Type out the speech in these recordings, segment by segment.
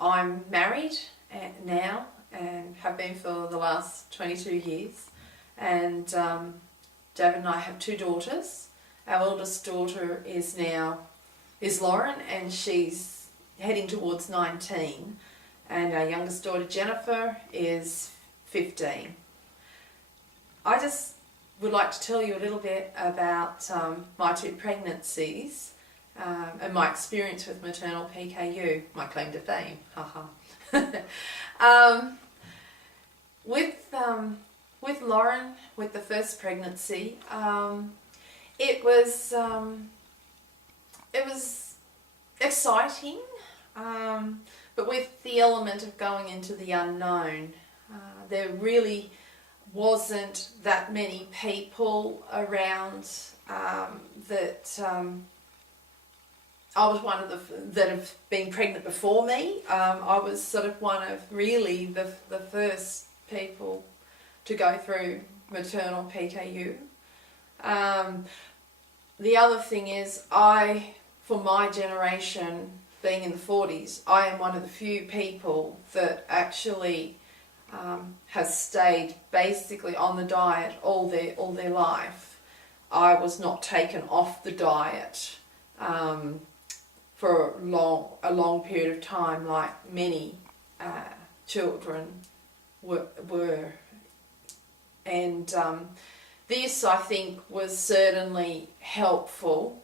I'm married now and have been for the last 22 years, and David and I have 2 daughters. Our eldest daughter is Lauren, and she's heading towards 19, and our youngest daughter Jennifer is 15. I just would like to tell you a little bit about my 2 pregnancies and my experience with maternal PKU, my claim to fame, haha. With Lauren, with the first pregnancy, it was exciting, but with the element of going into the unknown. There really wasn't that many people around that I was one of that have been pregnant before me. I was sort of one of really the first people to go through maternal PKU. The other thing is, for my generation, being in the 40s, I am one of the few people that actually has stayed basically on the diet all their life. I was not taken off the diet for a long period of time, like many children were. And this, I think, was certainly helpful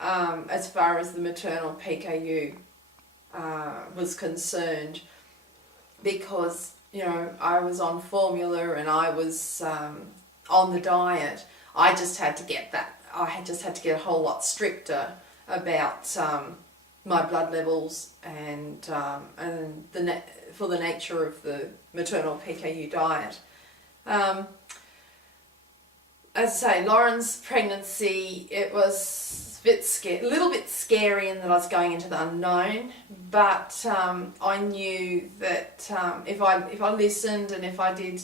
as far as the maternal PKU was concerned, because I was on formula and I was on the diet. I just had to get a whole lot stricter about my blood levels and for the nature of the maternal PKU diet. As I say, Lauren's pregnancy, it was a little bit scary in that I was going into the unknown, but I knew that if I listened and if I did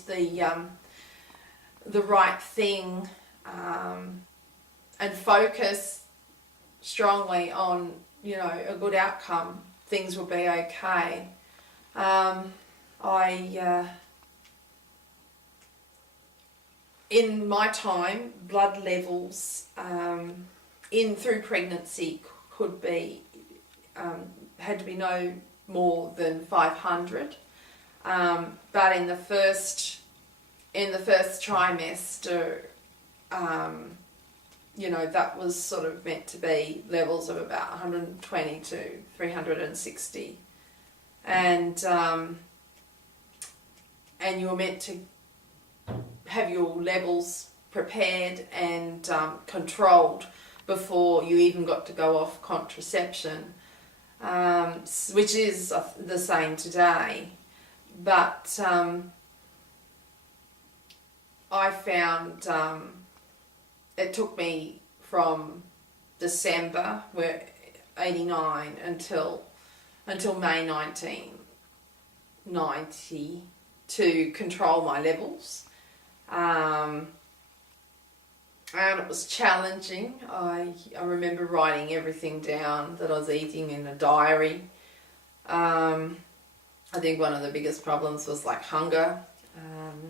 the right thing and focused strongly on a good outcome, things will be okay. In my time, blood levels through pregnancy could be had to be no more than 500, but in the first trimester, that was sort of meant to be levels of about 120 to 360, and you were meant to have your levels prepared and controlled before you even got to go off contraception, which is the same today. But I found it took me from December 89 until May 1990 to control my levels. And it was challenging. I remember writing everything down that I was eating in a diary. I think one of the biggest problems was like hunger,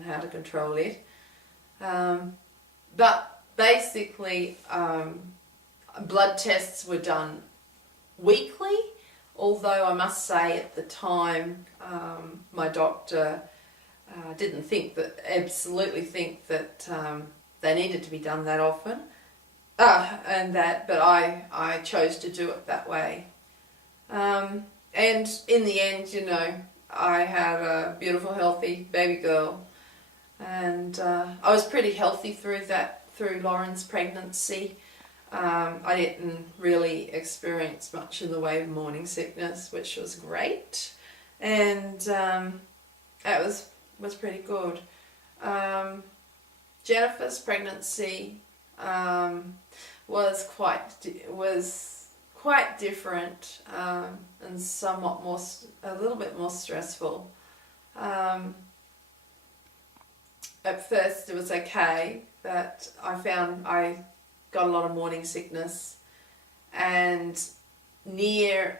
how to control it. But basically, blood tests were done weekly, although I must say at the time my doctor didn't absolutely think that they needed to be done that often, but I chose to do it that way. And in the end, I had a beautiful, healthy baby girl, and I was pretty healthy through Lauren's pregnancy. I didn't really experience much in the way of morning sickness, which was great, and that was pretty good. Jennifer's pregnancy was quite different and somewhat a little bit more stressful. At first it was okay, but I found I got a lot of morning sickness, and near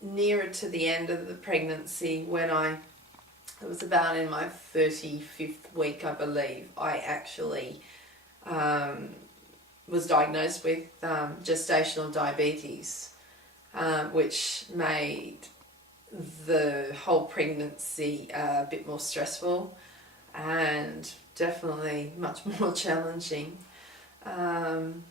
nearer to the end of the pregnancy, when it was about in my 35th week, I believe, I actually was diagnosed with gestational diabetes, which made the whole pregnancy a bit more stressful and definitely much more challenging. And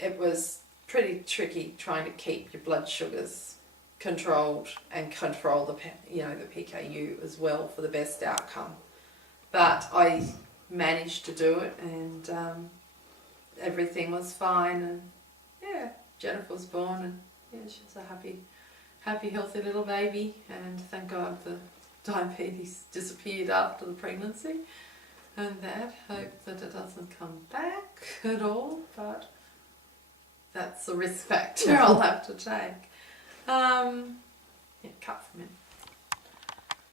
it was pretty tricky trying to keep your blood sugars controlled and control the PKU as well for the best outcome. But I managed to do it, and everything was fine, and yeah, Jennifer was born, and yeah, she's a happy, healthy little baby, and thank God the diabetes disappeared after the pregnancy, and that, hope that it doesn't come back at all, but that's the risk factor I'll have to take. Yeah, cut from it.